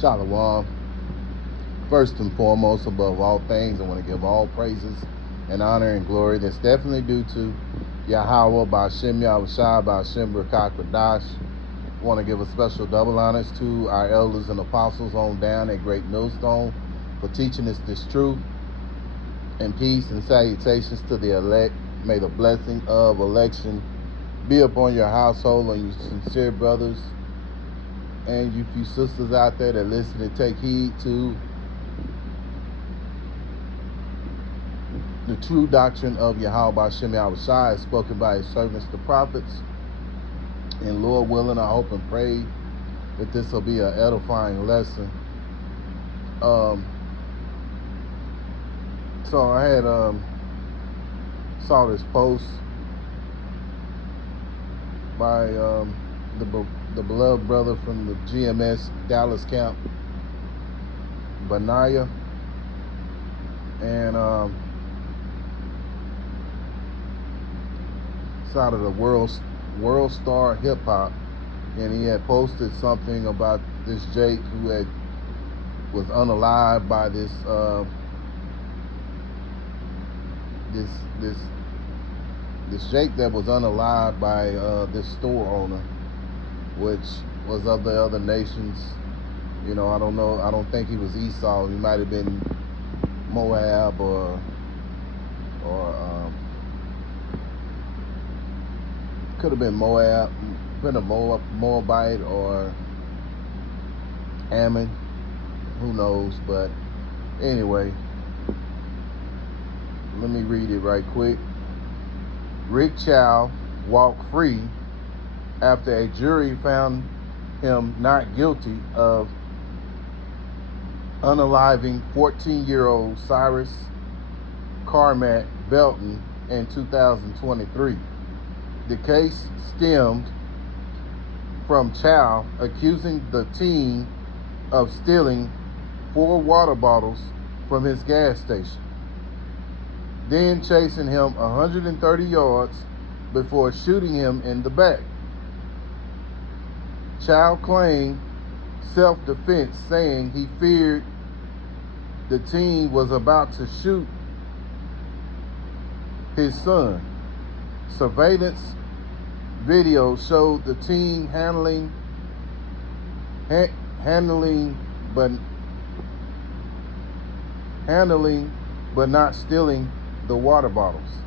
Shalom. First and foremost, above all things, I want to give all praises and honor and glory that's definitely due to Yahweh Ba'Shem Yahushua Ba'Shem B'Rakah Qadash. I want to give a special double honors to our elders and apostles on down at Great Millstone for teaching us this truth, and peace and salutations to the elect. May the blessing of election be upon your household and your sincere brothers and you few sisters out there that listen and take heed to the true doctrine of Yahweh Ba'Shem Yahushua spoken by his servants, the prophets. And Lord willing, I hope and pray that this will be an edifying lesson. So I had saw this post by the beloved brother from the GMS Dallas camp, Benaiah, and it's out of the World Star Hip Hop, and he had posted something about this Jake who was unalived by this Jake that was unalived by this store owner, which was of the other nations. You know, I don't know. I don't think he was Esau. He might have been Moab or could have been Moab, been a Moabite or Ammon. Who knows? But anyway, let me read it right quick. Rick Chow walked free after a jury found him not guilty of unaliving 14-year-old Cyrus Carmack Belton in 2023. The case stemmed from Chow accusing the teen of stealing 4 water bottles from his gas station, then chasing him 130 yards before shooting him in the back. Chow claimed self-defense, saying he feared the teen was about to shoot his son. Surveillance video showed the teen handling but not stealing the water bottles.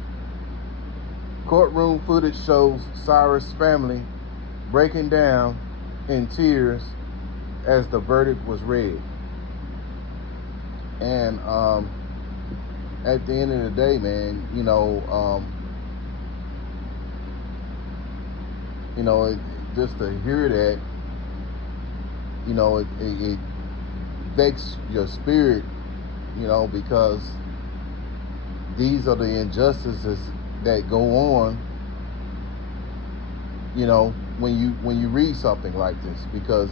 Courtroom footage shows Cyrus' family breaking down in tears as the verdict was read. And at the end of the day, man, just to hear that, it vexes your spirit, because these are the injustices that go on, when you read something like this. Because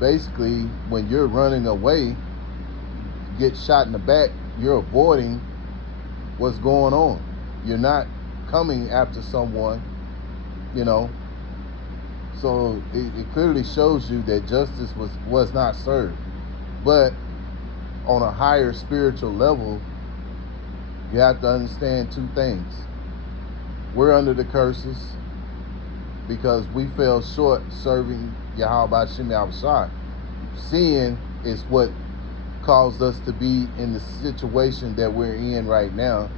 basically, when you're running away, get shot in the back, you're avoiding what's going on. You're not coming after someone, so it clearly shows you that justice was not served. But on a higher spiritual level, you have to understand 2 things. We're under the curses because we fell short serving Yahweh Ba'Shem Yahushua. Sin is what caused us to be in the situation that we're in right now,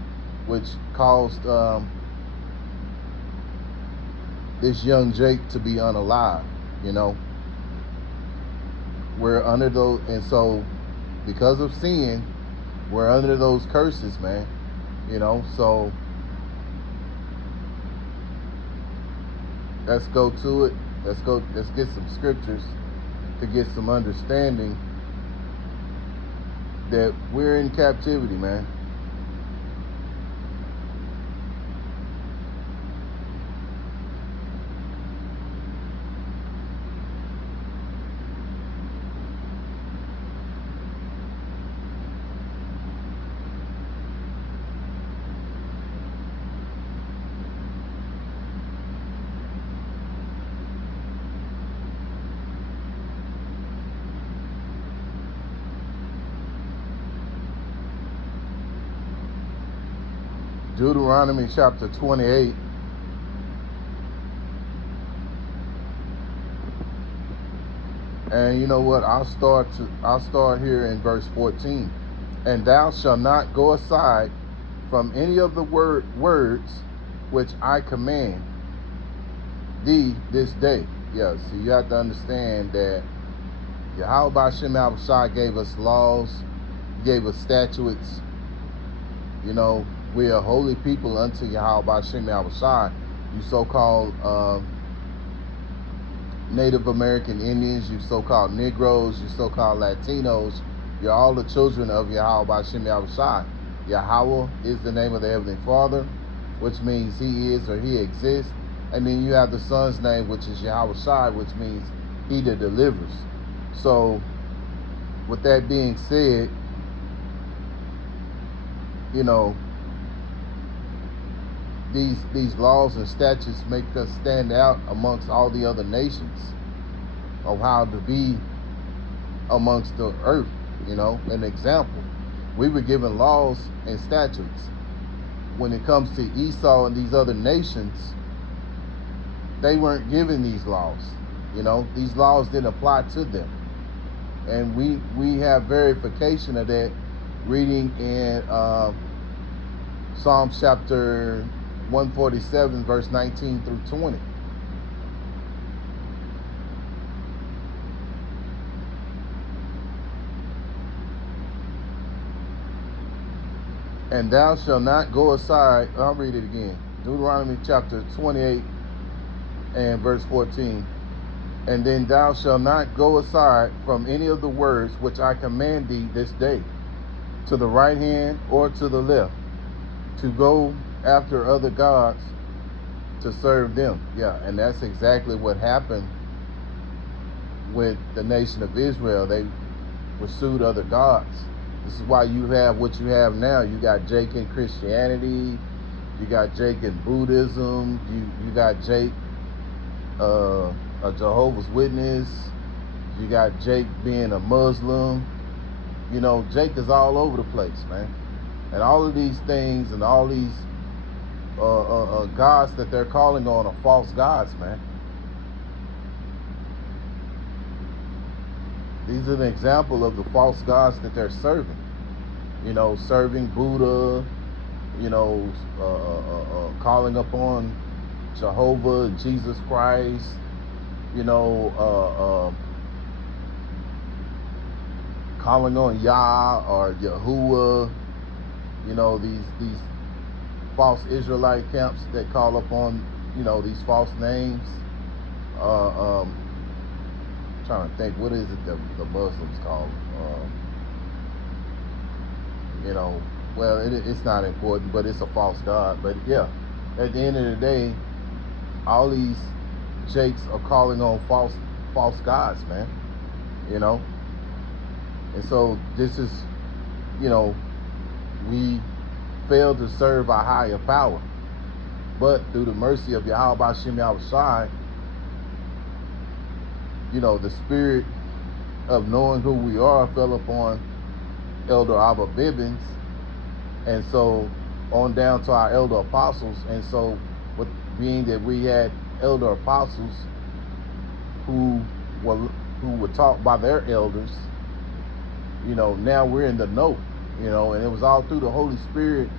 which caused this young Jake to be unalive. We're under those, and so because of sin, we're under those curses, man. So let's go to it. Let's get some scriptures to get some understanding that we're in captivity, man. Deuteronomy chapter 28. And you know what? I'll start here in verse 14. And thou shalt not go aside from any of the words which I command thee this day. Yeah, so you have to understand that Yahweh Ba'Shem Yahushua gave us laws, gave us statutes. You know, we are holy people unto Yahweh Ba'Shem Yahushua. You so-called Native American Indians, you so-called Negroes, you so-called Latinos, you're all the children of Yahweh Ba'Shem Yahushua. Yahweh is the name of the Heavenly Father, which means He is or He exists. And then you have the Son's name, which is Yahushua, which means He that delivers. So, with that being said, you know, these laws and statutes make us stand out amongst all the other nations of how to be amongst the earth. You know, an example, we were given laws and statutes. When it comes to Esau and these other nations, they weren't given these laws. You know, these laws didn't apply to them. And we have verification of that reading in Psalms chapter 147, verse 19 through 20. And thou shalt not go aside. I'll read it again. Deuteronomy chapter 28 and verse 14. And then thou shalt not go aside from any of the words which I command thee this day, to the right hand or to the left, to go after other gods to serve them. Yeah, and that's exactly what happened with the nation of Israel. They pursued other gods. This is why you have what you have now. You got Jake in Christianity, you got Jake in Buddhism, you got Jake a Jehovah's Witness, you got Jake being a Muslim. You know, Jake is all over the place, man. And all of these things and all these gods that they're calling on are false gods, man. These are an example of the false gods that they're serving. You know, serving Buddha, you know, calling upon Jehovah and Jesus Christ, you know, calling on Yah or Yahuwah, you know, these false Israelite camps that call upon, you know, these false names. Trying to think, what is it that the Muslims call them? You know, well, it's not important, but it's a false god. But yeah, at the end of the day, all these Jakes are calling on false gods, man. You know, and so this is, you know, we fail to serve our higher power, but through the mercy of Yahweh Ba'Shem Yahushua, you know, the spirit of knowing who we are fell upon Elder Abba Bibbins, and so on down to our elder apostles. And so, with being that we had elder apostles who were taught by their elders, you know, now we're in the know, you know, and it was all through the Holy Spirit.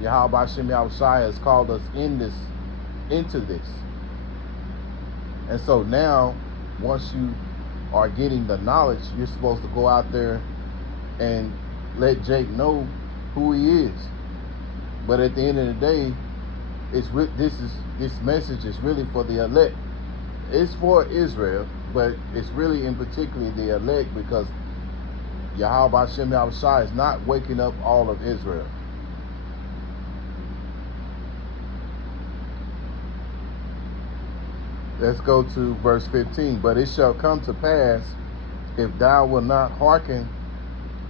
Yahweh Ba'Shem Yahushua has called us into this. And so now, once you are getting the knowledge, you're supposed to go out there and let Jake know who he is. But at the end of the day, this message is really for the elect. It's for Israel, but it's really in particular the elect, because Yahweh Ba'Shem Yahushua is not waking up all of Israel. Let's go to verse 15. But it shall come to pass, if thou wilt not hearken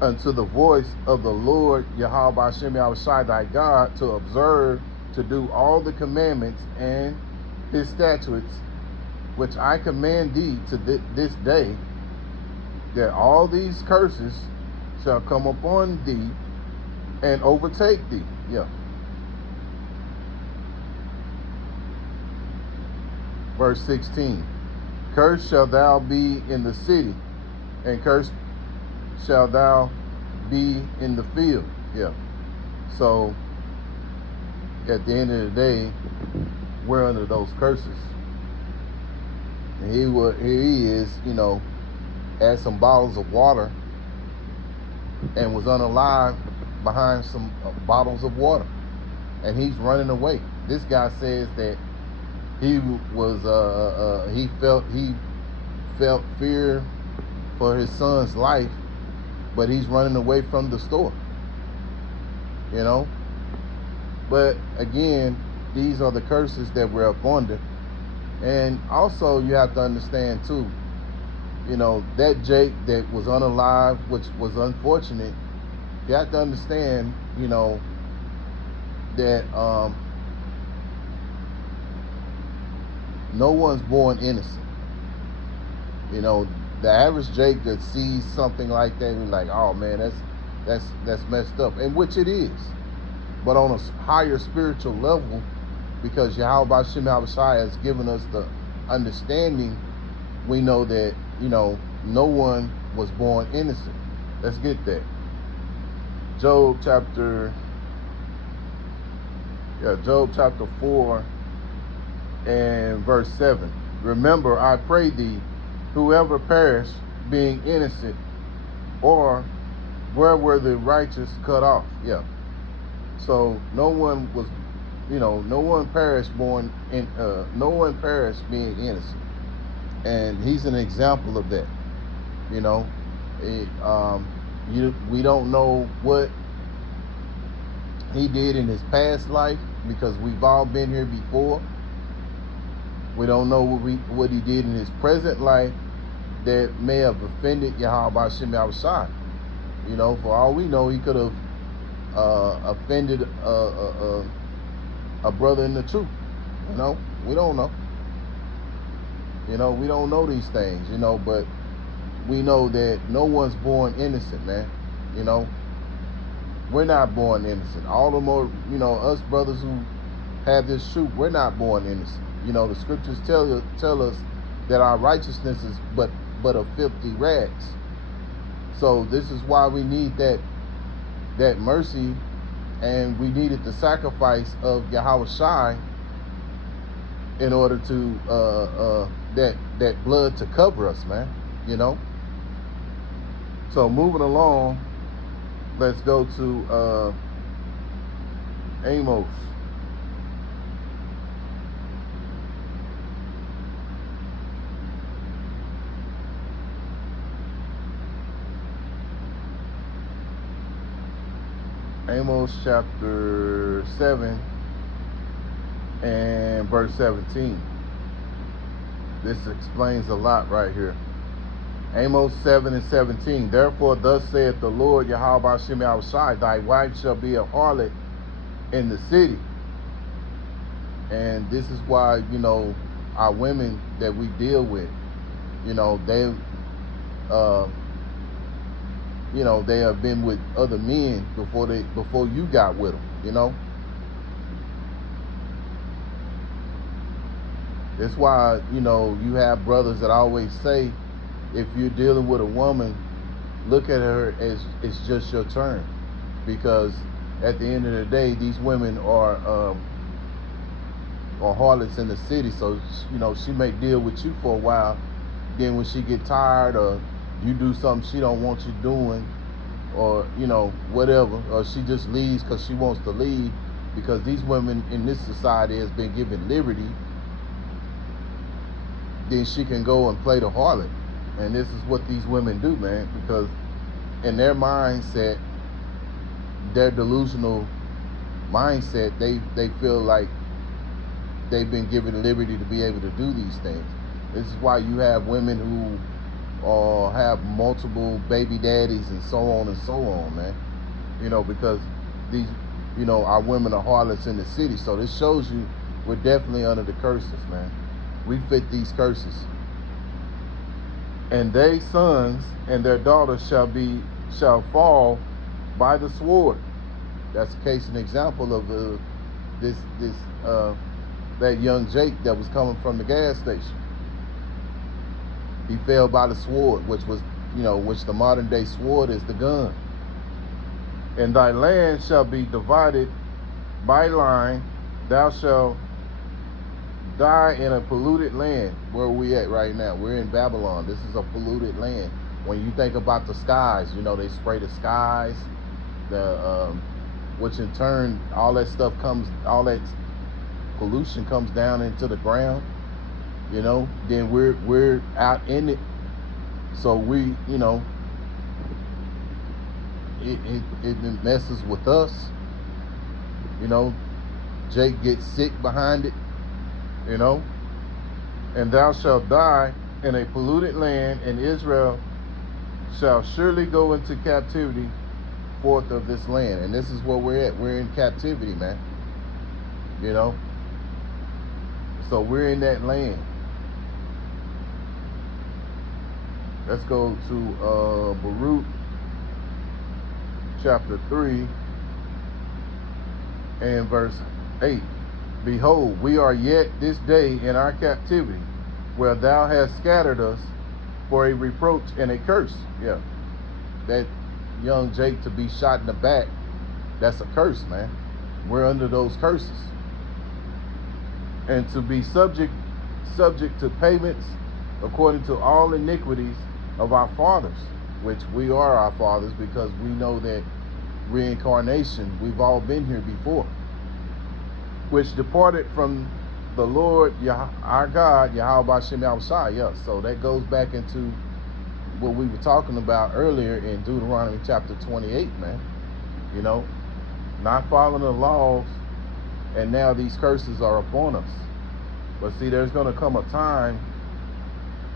unto the voice of the Lord Yahweh Ba'Shem Yahushua thy God, to observe to do all the commandments and his statutes which I command thee to this day, that all these curses shall come upon thee and overtake thee. Yeah. Verse 16. Cursed shall thou be in the city, and cursed shall thou be in the field. Yeah. So at the end of the day, we're under those curses. And here he is, had some bottles of water and was unalive behind some bottles of water, and he's running away. This guy says that he was he felt fear for his son's life, but he's running away from the store. But again, these are the curses that we're up under. And also you have to understand too, that Jake that was unalive, which was unfortunate, you have to understand, that no one's born innocent. The average Jake that sees something like that, he's like, oh man, that's messed up, and which it is. But on a higher spiritual level, because Yahweh Shem Yahushua has given us the understanding, we know that, no one was born innocent. Let's get that. Job chapter 4 and verse 7. Remember, I pray thee, whoever perished being innocent, or where were the righteous cut off? Yeah. So no one was, no one perished no one perished being innocent, and he's an example of that. We don't know what he did in his past life, because we've all been here before. We don't know what he did in his present life that may have offended Yahweh Shem Yahushua. For all we know, he could have offended a brother in the truth. We don't know. We don't know these things, but we know that no one's born innocent, man. We're not born innocent. All the more, us brothers who have this truth, we're not born innocent. The scriptures tell us that our righteousness is but of filthy rags. So this is why we need that mercy, and we needed the sacrifice of Yahweh Shai in order to that blood to cover us, man. So moving along, let's go to Amos. Amos chapter 7 and verse 17. This explains a lot right here. Amos 7 and 17. Therefore, thus saith the Lord Yahweh Shem Yahushua, thy wife shall be a harlot in the city. And this is why, our women that we deal with, they they have been with other men before you got with them. That's why, you have brothers that always say, if you're dealing with a woman, look at her as it's just your turn, because at the end of the day, these women are harlots in the city. So she may deal with you for a while, then when she get tired, or you do something she don't want you doing, or whatever, or she just leaves because she wants to leave, because these women in this society has been given liberty, then she can go and play the harlot. And this is what these women do, man, because in their mindset, their delusional mindset, they feel like they've been given liberty to be able to do these things. This is why you have women who have multiple baby daddies and so on, man. Because these, our women are harlots in the city. So this shows you we're definitely under the curses, man. We fit these curses. And their sons and their daughters shall fall by the sword. That's a case and example of this that young Jake that was coming from the gas station. He fell by the sword, which was, which the modern day sword is the gun. And thy land shall be divided by line. Thou shalt die in a polluted land. Where are we at right now? We're in Babylon. This is a polluted land. When you think about the skies, they spray the skies, which in turn, all that pollution comes down into the ground. Then we're out in it. So we, it messes with us. Jake gets sick behind it. And thou shalt die in a polluted land, and Israel shall surely go into captivity forth of this land. And this is where we're at. We're in captivity, man. So we're in that land. Let's go to Baruch chapter 3 and verse 8. Behold, we are yet this day in our captivity, where thou hast scattered us for a reproach and a curse. Yeah, that young Jake to be shot in the back, that's a curse, man. We're under those curses. And to be subject to payments according to all iniquities of our fathers, which we are our fathers, because we know that reincarnation, we've all been here before, which departed from the Lord our God, Yahweh Bashem Yahushua. Yeah, so that goes back into what we were talking about earlier in Deuteronomy chapter 28, man. Not following the laws, and now these curses are upon us. But see, there's going to come a time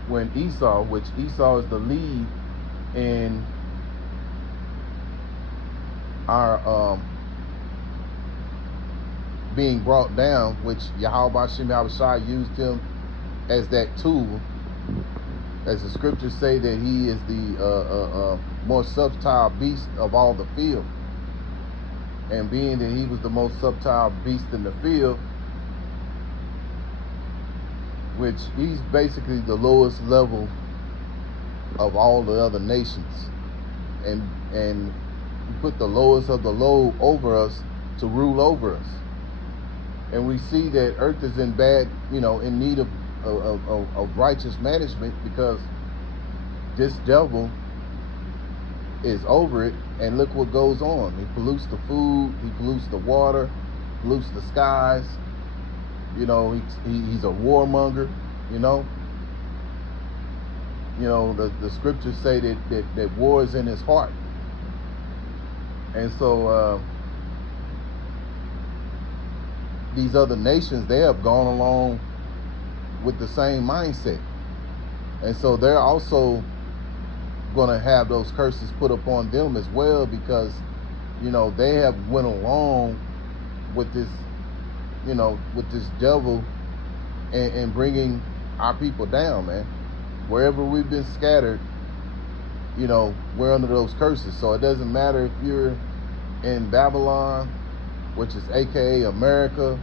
when Esau, which Esau is the lead in our being brought down, which Yahweh Bashem Yahushua used him as that tool, as the scriptures say that he is the more subtile beast of all the field. And being that he was the most subtile beast in the field, which he's basically the lowest level of all the other nations, and put the lowest of the low over us to rule over us. And we see that earth is in bad, in need of righteous management, because this devil is over it. And look what goes on. He pollutes the food, he pollutes the water, pollutes the skies. He's a warmonger. The scriptures say that war is in his heart. And so these other nations, they have gone along with the same mindset. And so they're also going to have those curses put upon them as well, because they have went along with this with this devil and bringing our people down, man. Wherever we've been scattered, we're under those curses. So it doesn't matter if you're in Babylon, which is aka America,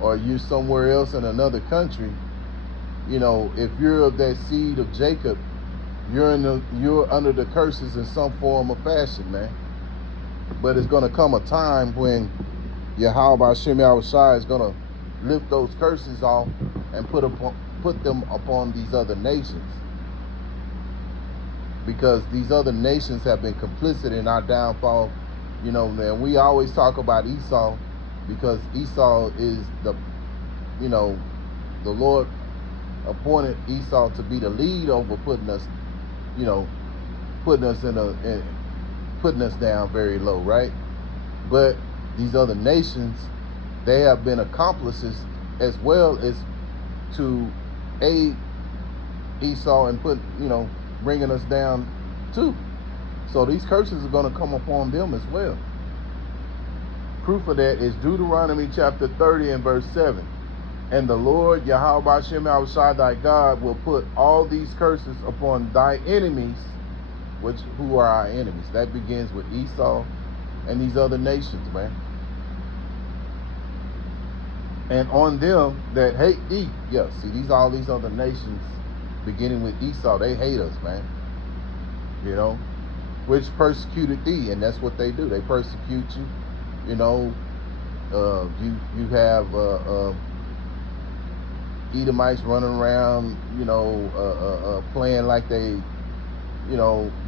or you're somewhere else in another country. If you're of that seed of Jacob, you're under the curses in some form or fashion, man. But it's going to come a time when Yahweh Bashem Yahushua is going to lift those curses off and put them upon these other nations, because these other nations have been complicit in our downfall. Man, we always talk about Esau, because Esau is the Lord appointed Esau to be the lead over putting us down very low, right? But these other nations, they have been accomplices as well as to aid Esau and bringing us down too. So these curses are going to come upon them as well. Proof of that is Deuteronomy chapter 30 and verse 7. And the Lord Yahweh Bashem Yahushua thy God will put all these curses upon thy enemies, who are our enemies. That begins with Esau and these other nations, man. And on them that hate thee. Yeah, see, all these other nations, beginning with Esau, they hate us, man. You know, which persecuted thee, and that's what they do. They persecute you. You know, you have Edomites running around, playing like they,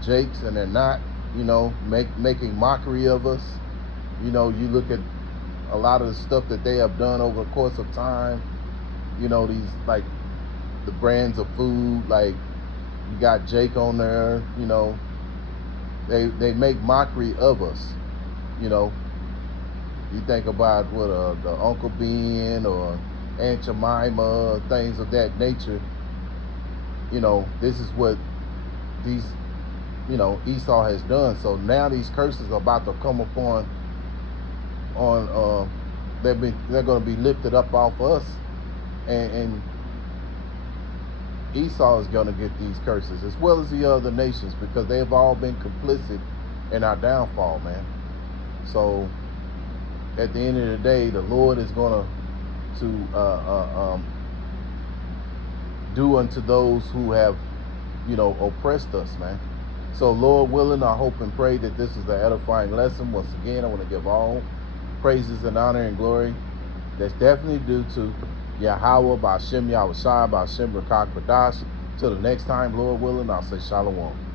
Jakes, and they're not. Making mockery of us. You look at a lot of the stuff that they have done over the course of time. These, like, the brands of food, like you got Jake on there. They make mockery of us. You know, you think about what the Uncle Ben or Aunt Jemima, things of that nature. This is what these, Esau has done. So now these curses are about to come upon they're going to be lifted up off us, and Esau is going to get these curses as well as the other nations, because they've all been complicit in our downfall, man. So at the end of the day, the Lord is going to do unto those who have, oppressed us, man. So Lord willing, I hope and pray that this is the edifying lesson. Once again, I want to give all praises and honor and glory that's definitely due to Yahweh, Ba'ashem Yahushua, Ba'ashem Rakak Badash. Till the next time, Lord willing, I'll say Shalom.